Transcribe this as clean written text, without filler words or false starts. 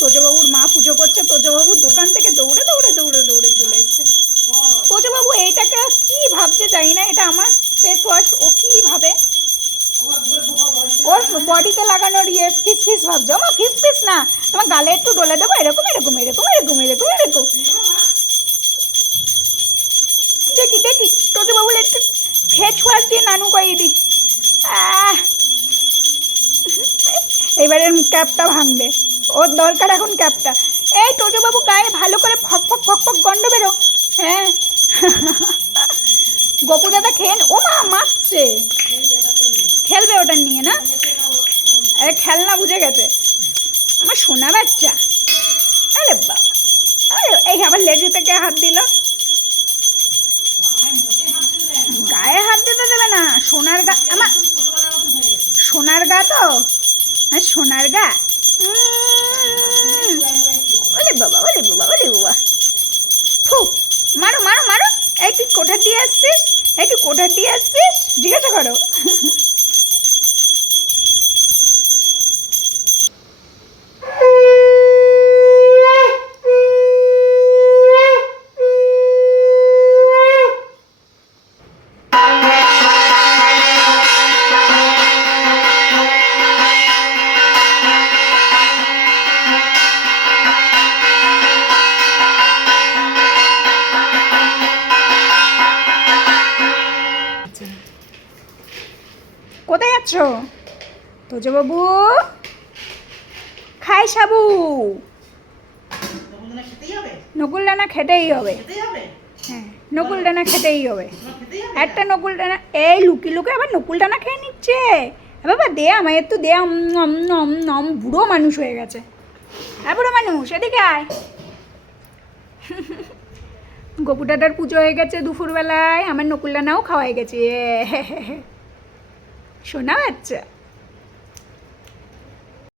তোজবাবুর মা পুজো করছে, তোজবাবুর দোকান থেকে দৌড়ে দৌড়ে দৌড়ে দৌড়ে চলে এসছে। তোজবাবু এইটাকে কি ভাবছে জানি না, এটা আমার ফেস ওয়াশ, ও কি ভাবে ওর বডিতে লাগানোর ইয়ে ফিস ফিস ভাবছো। আমার ফিস ফিস না, তোমার গালে একটু ডলে দেবো, এরকম এরকম এরকম এরকম এরকম এরকম। দেখি দেখি তোজবাবুর একটু ফেস ওয়াশ দিয়ে নানু করিয়ে দিই। এবারে ক্যাপটা ভাঙবে, ওর দরকার এখন ক্যাপটা। এই তোজবাবু গায়ে ভালো করে ফক ফক ফক ফক গন্ধ বেরো। হ্যাঁ গপু দাদা খেয়ে, ও মা মারছে, খেলবে ওটা নিয়ে না, আরে খেলনা বুঝে গেছে আমার সোনা বাচ্চা। আরে বাবা, আরে এই আবার লেজে থেকে হাত দিল, গায়ে হাত দিতে দেবে না, সোনার গা আমার, সোনার গা তো, হ্যাঁ সোনার গা। ওরে বাবা ওরে বাবা ওরে বাবা, ফু, মারো মারো মারো। এই তুই কোঠার দিয়ে আসছিস, এই তুই কোঠার দিয়ে আসছিস, জিজ্ঞাসা করো। কোথায় যাচ্ছ তোজবাবু? খাই সাবু, নকুলদানা খেতেই হবে। হ্যাঁ নকুলদানা খেতেই হবে, একটা নকুলদানা। এই লুকি লুকে আবার নকুলদানা খেয়ে নিচ্ছে। বাবা দে আমায় একটু দে, বুড়ো মানুষ হয়ে গেছে। হ্যাঁ বুড়ো মানুষ এদিকে আয়। গপুটাটার পুজো হয়ে গেছে দুপুরবেলায়, আমার নকুলদানাও খাওয়াই গেছে। শোনা বাচ্চা।